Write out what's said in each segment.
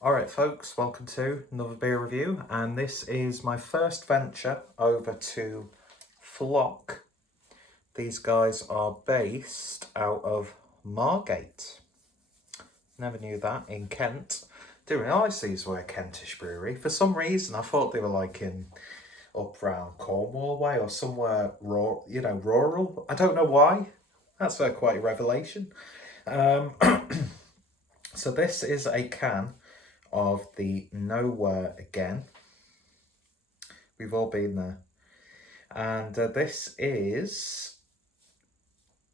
Alright folks, welcome to another beer review, and this is my first venture over to Floc. These guys are based out of Margate. Never knew that, in Kent. Didn't realise these were a Kentish brewery. For some reason I thought they were like in up round Cornwall way or somewhere rural. I don't know why. That's quite a revelation. So this is a can of the Nowhere Again. We've all been there. And this is,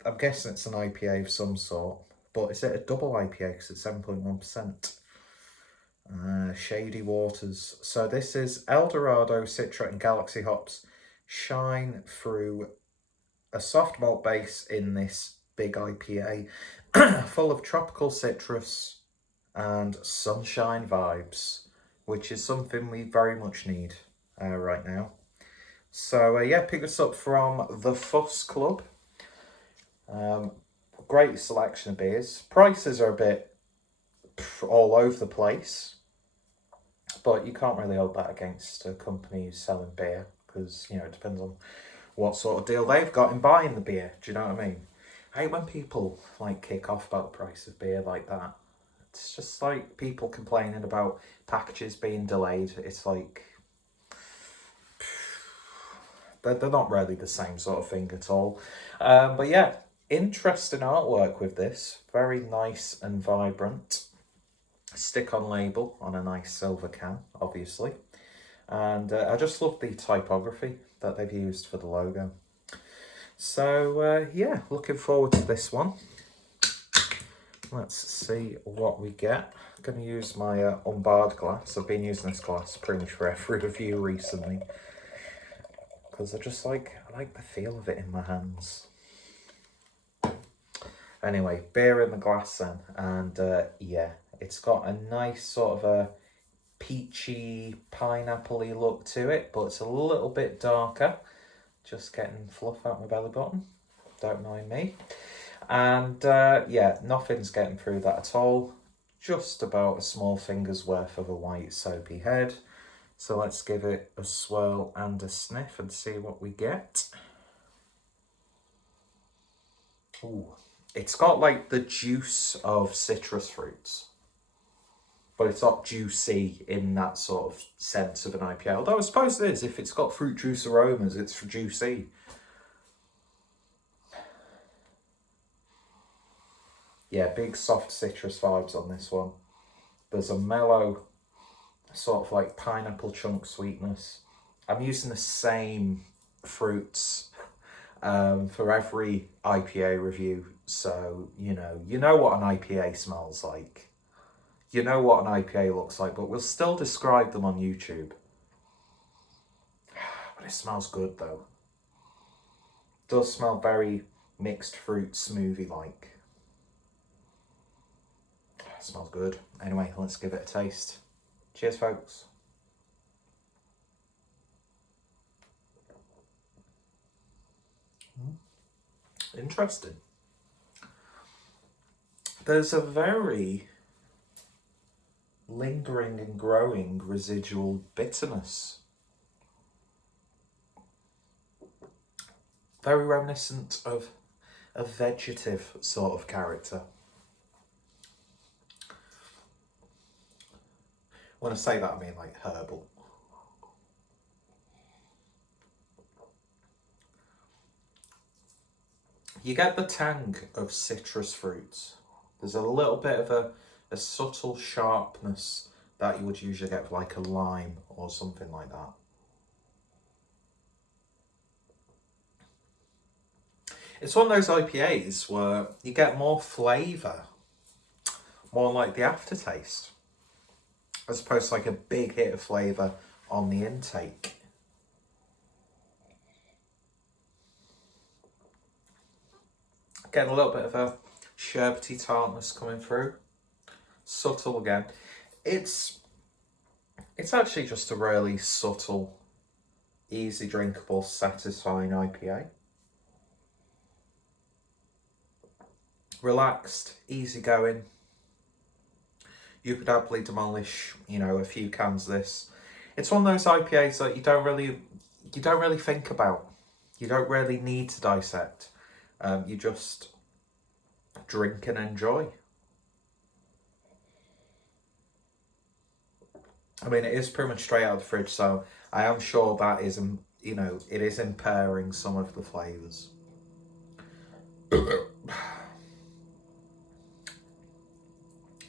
I'm guessing it's an IPA of some sort, but is it a double IPA because it's 7.1%? Shady Waters. So this is Dorado, Citra and Galaxy hops shine through a soft malt base in this big IPA full of tropical citrus and sunshine vibes, which is something we very much need right now. So yeah, pick this up from the Fuss Club. Great selection of beers. Prices are a bit all over the place, but you can't really hold that against a company who's selling beer, because it depends on what sort of deal they've got in buying the beer. Do you know what I mean? I hate when people kick off about the price of beer like that. It's just like people complaining about packages being delayed. It's like they're not really the same sort of thing at all. But yeah, interesting artwork with this. Very nice and vibrant. Stick-on label on a nice silver can, obviously. And I just love the typography that they've used for the logo. So yeah, looking forward to this one. Let's see what we get. I'm going to use my Untappd glass. I've been using this glass pretty much for every review recently, because I like the feel of it in my hands. Anyway, beer in the glass then, and yeah, it's got a nice sort of a peachy, pineapple-y look to it, but it's a little bit darker. Just getting fluff out my belly button, don't mind me. And yeah, nothing's getting through that at all. Just about a small finger's worth of a white soapy head. So let's give it a swirl and a sniff and see what we get. Ooh, it's got like the juice of citrus fruits, but it's not juicy in that sort of sense of an IPA. Although I suppose it is. If it's got fruit juice aromas, it's juicy. Yeah, big soft citrus vibes on this one. There's a mellow sort of like pineapple chunk sweetness. I'm using the same fruits for every IPA review, so you know what an IPA smells like. You know what an IPA looks like, but we'll still describe them on YouTube. But it smells good though. It does smell very mixed fruit smoothie like. Smells good. Anyway, let's give it a taste. Cheers, folks. Interesting. There's a very lingering and growing residual bitterness. Very reminiscent of a vegetative sort of character. When I say that, I mean like herbal. You get the tang of citrus fruits. There's a little bit of a subtle sharpness that you would usually get for like a lime or something like that. It's one of those IPAs where you get more flavour, more like the aftertaste, as opposed to like a big hit of flavour on the intake. Getting a little bit of a sherbety tartness coming through. Subtle again. It's actually just a really subtle, easy drinkable, satisfying IPA. Relaxed, easy going. you could happily demolish, you know, a few cans of this. It's one of those IPAs that you don't really think about. You don't really need to dissect. You just drink and enjoy. I mean, it is pretty much straight out of the fridge, so I am sure that is, you know, it is impairing some of the flavours.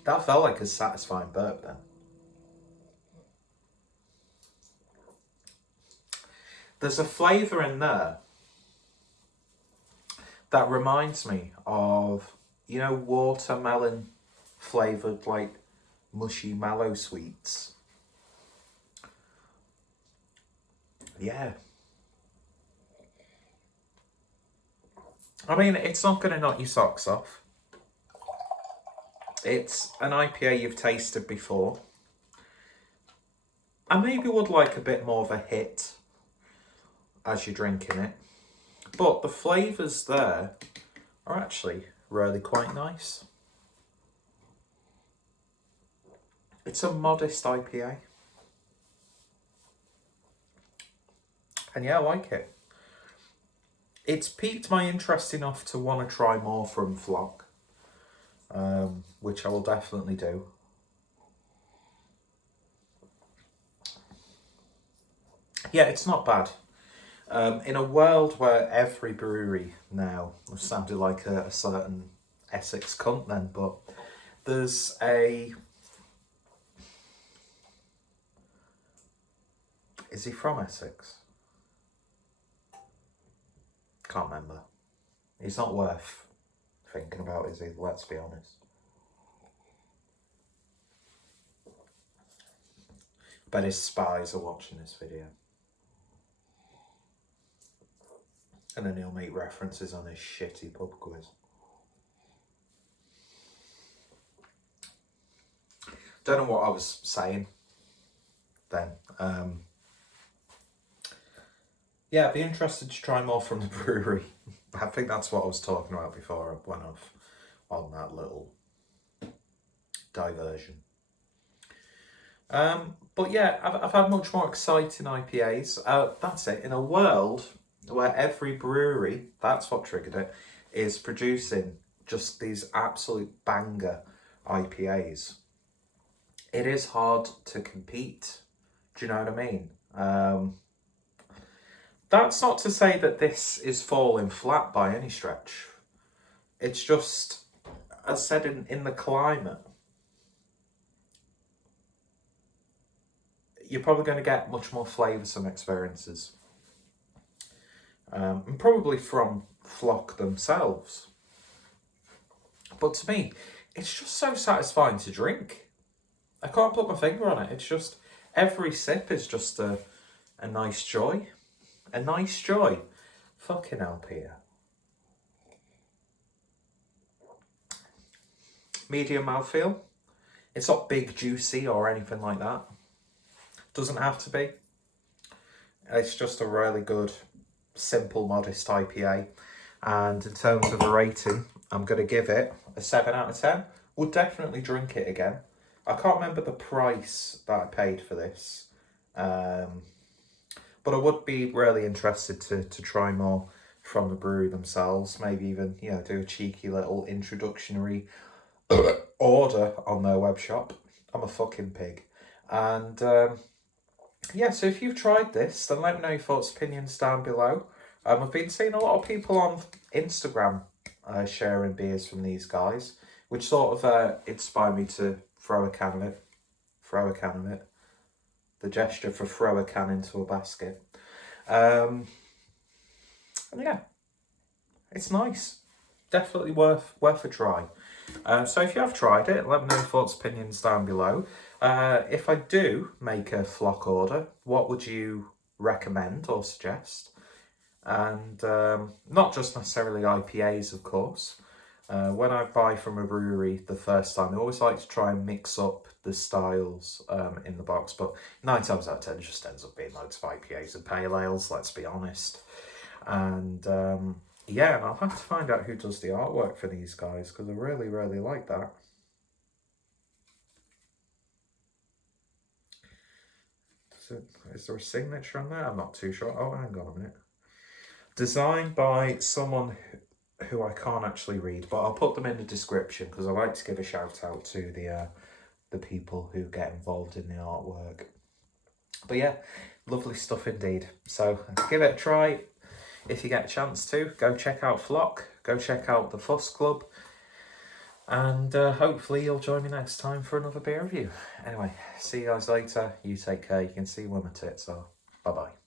That felt like a satisfying burp then. There's a flavour in there that reminds me of, you know, watermelon flavoured, like, mushy mallow sweets. Yeah. I mean, it's not going to knock your socks off. It's an IPA you've tasted before. I maybe would like a bit more of a hit as you're drinking it. But the flavours there are actually really quite nice. It's a modest IPA. And yeah, I like it. It's piqued my interest enough to want to try more from Floc, which I will definitely do. Yeah, it's not bad. In a world where every brewery now, I've sounded like a certain Essex cunt then, but there's a... Is he from Essex? Can't remember. He's not worth thinking about, is he? Let's be honest. Bet his spies are watching this video. And then he'll make references on his shitty pub quiz. Don't know what I was saying then. Yeah, I'd be interested to try more from the brewery. I think that's what I was talking about before I went off on that little diversion. But yeah, I've had much more exciting IPAs. That's it. In a world where every brewery, that's what triggered it, is producing just these absolute banger IPAs, it is hard to compete. Do you know what I mean? That's not to say that this is falling flat by any stretch. It's just, as said, in the climate, you're probably going to get much more flavoursome experiences. And probably from Floc themselves. But to me, it's just so satisfying to drink. I can't put my finger on it. It's just, every sip is just a nice joy. A nice joy. Fucking hell, Peter. Medium mouthfeel. It's not big, juicy or anything like that. Doesn't have to be. It's just a really good, simple, modest IPA. And in terms of a rating, I'm going to give it a 7 out of 10. Would definitely drink it again. I can't remember the price that I paid for this. But I would be really interested to try more from the brewery themselves. Maybe even, you know, do a cheeky little introductory order on their webshop. I'm a fucking pig. And yeah, so if you've tried this, then let me know your thoughts, opinions down below. I've been seeing a lot of people on Instagram sharing beers from these guys, which sort of inspired me to throw a can of it. The gesture for throw a can into a basket. And yeah, it's nice. Definitely worth a try. So if you have tried it, let me know your thoughts, opinions down below. If I do make a Floc order, what would you recommend or suggest? And not just necessarily IPAs, of course. When I buy from a brewery the first time, I always like to try and mix up the styles in the box, but 9 times out of 10 it just ends up being loads of IPAs and pale ales, let's be honest. And yeah, and I'll have to find out who does the artwork for these guys, because I really, really like that. Is there a signature on there? I'm not too sure. Oh, hang on a minute. Designed by someone who I can't actually read, but I'll put them in the description because I like to give a shout out to the people who get involved in the artwork. But yeah, lovely stuff indeed. So give it a try. If you get a chance to, go check out Floc, go check out the Fuss Club, and hopefully you'll join me next time for another beer review. Anyway, see you guys later. You take care. You can see where my tits are. Bye-bye.